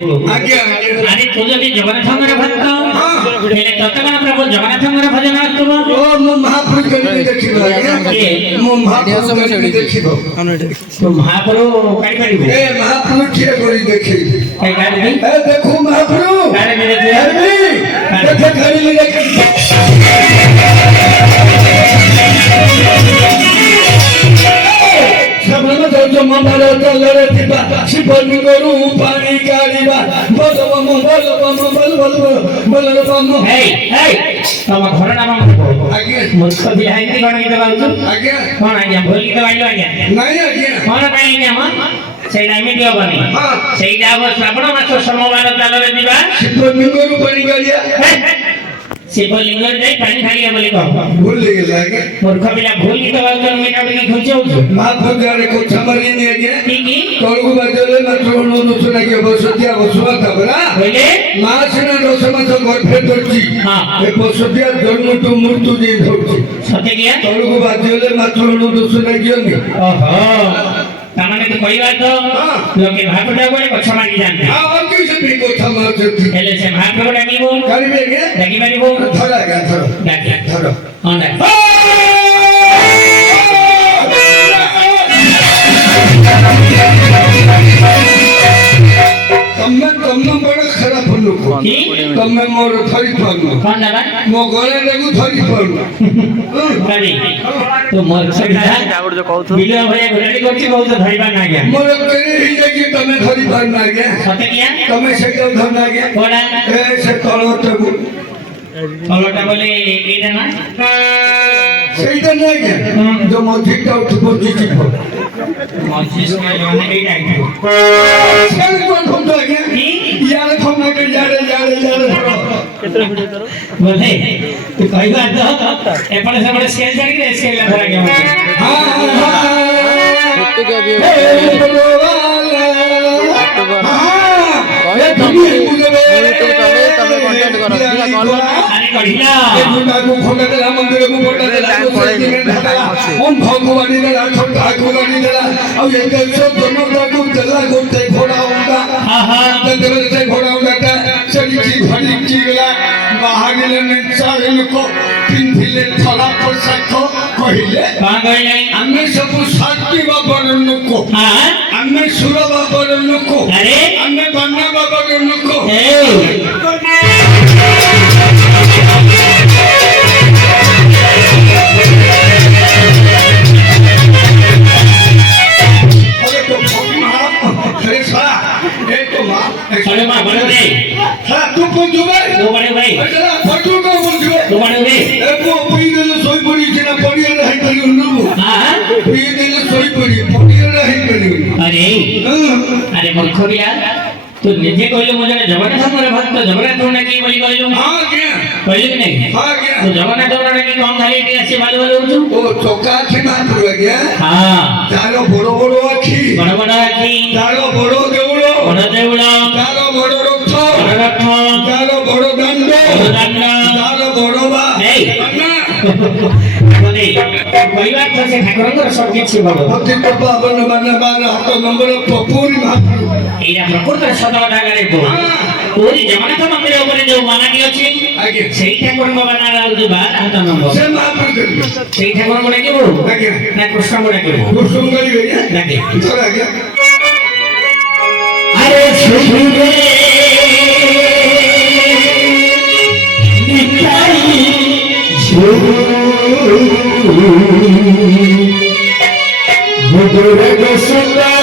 आज्ञा आणि तू जरी जगन्नाथंगर भक्त हेले तत्काळ प्रभु जगन्नाथंगर भजन आस्तव ओ मो महाप्रभु करी देखिबो आज्ञा मो महाप्रभु करी देखिबो तो महाप्रभु काय करिबो ए महाप्रभु ठिए करी देखि काय करिबी ए देखो महाप्रभु अरे मेरे देखे खड़ी देखि सबन जो मंदर तलरे थिबा शिवन गरु पानी गाड़ीबा बोलबम बोलबम बोलबम बोलबम हे हे तम घर नाम आज्ञा मूर्ख बिहाइंदी कोन गीत गाउछु आज्ञा कोन आज्ञा भोली तो गाइलो आज्ञा नहीं आज्ञा कोन काई आज्ञा म सेडा एमिति हबनी हां सेडा अब श्रावण मास सोमवार तलरे दिबा शिवन गरु पानी गाड़िया शिवलिंग जाई पानी ढालिया बोली कह भूल गेला आज्ञा मूर्ख बिला भूल गीत गाउछु मेटा बिनी खुंचौछु महाप्रभु गारे को छमरी ने आज्ञा की तोरगु बाजले मात्र नो दुसरा के बसतिया बसवा तबरा बोले मासना रसमास गर्भे धरछि हां ए बसतिया जन्म तो मृत्यु दे धरछि सते गया तोरगु बाजले मात्र नो दुसरा गियनी ओहो तामाने तो कहिबा तो लोके भागुडा बोले कछ मागी जानते आ और किछ भी को छमा जति हेले से भागुडा डाकिबो करिबे के डाकी मारिबो धरा गा धरा डाकी धरा हां डाकी तम्मे बड़ खराब लोक तम्मे मोर थरी पानु कौन दादा मो गले लगु थरी पानु करी तो मोर सबिधा बिलो भया घोड़ी करछि बहुत धरिबा ना गया मोर केरे ही जाके तम्मे थरी पानु ना गया सते किया तम्मे से के धर ना गया कोडा ए से तलटगु तलटा बोले एटा ना সেইটা না গয়া जो मधिकटा उठबो जिजिबो मजिस का जोने एटा सेल कोन हम तो गया यार हम ना के यारे बोले तू कहिबा तो एपड़े से बड़े स्केल जागी रे स्केल ला धरा गया हां छुट्टी के भी ये दुनिया मुझे तमे कांटेक्ट करो दिला कॉल अरे कढिला को खोटा देला मंदिर को खोटा देला हम भगवानी ने राखो ठाकुरानी देला अब ये सब जन्म को देला गोटे घोड़ा होगा हां हां तंदर से घोड़ा होगा चली की भड़ी की गला बाहर ने चाल को पिंधिले थला पोशाक कहिले कहां गइले आमे सब साथी बाबरन को हां आमे सुर बाबरन को अरे आमे बन्ना बाबरन को चलो मां बड़े रे हां तू कौन जुबे दो बड़े भाई चला फटू को बोल जुबे दो बड़े रे ए को पी देल सोई पड़ी छना पड़ी रही करी उन्नु हां पी देल सोई पड़ी रही करी अरे मूर्ख बिया तू निजे कहले मो जने जगन्नाथ मोर भक्त जगन्नाथ ने की बोली कहलु हां क्या कहलु कि नहीं हां क्या तो जगन्नाथ ने की कौन खाली टी आसी बालू बालू होछु ओ चोका छी मां पुरा गया हां तारो बड़ो बड़ो आखी बड़ बड़ आखी तारो बड़ो देउलो बड़ देउला तारो बड़ो रथ बड़ रथ तारो बड़ो दंड बड़ दंड तारो बड़ो बा बोले कहिबा तो से ठाकुरंगर सब किछि बोलो भक्ति बाबा बन बन बार हाथ नंबर पपूरी महाप्रभु एरा प्रकृतर सदवटा करे तो ओरी जगन्नाथ मंदिर ऊपर जो मानाटी अछि आगे सेई ठाकुर बाबा ना दिबा हाथ नंबर से महाप्रभु सेई ठाकुर को डाकिबो आगे ना कृष्ण को डाकिबो कुसुम गई गया डाके इधर आ गया अरे सुरे निताई बुदुरे सुंदर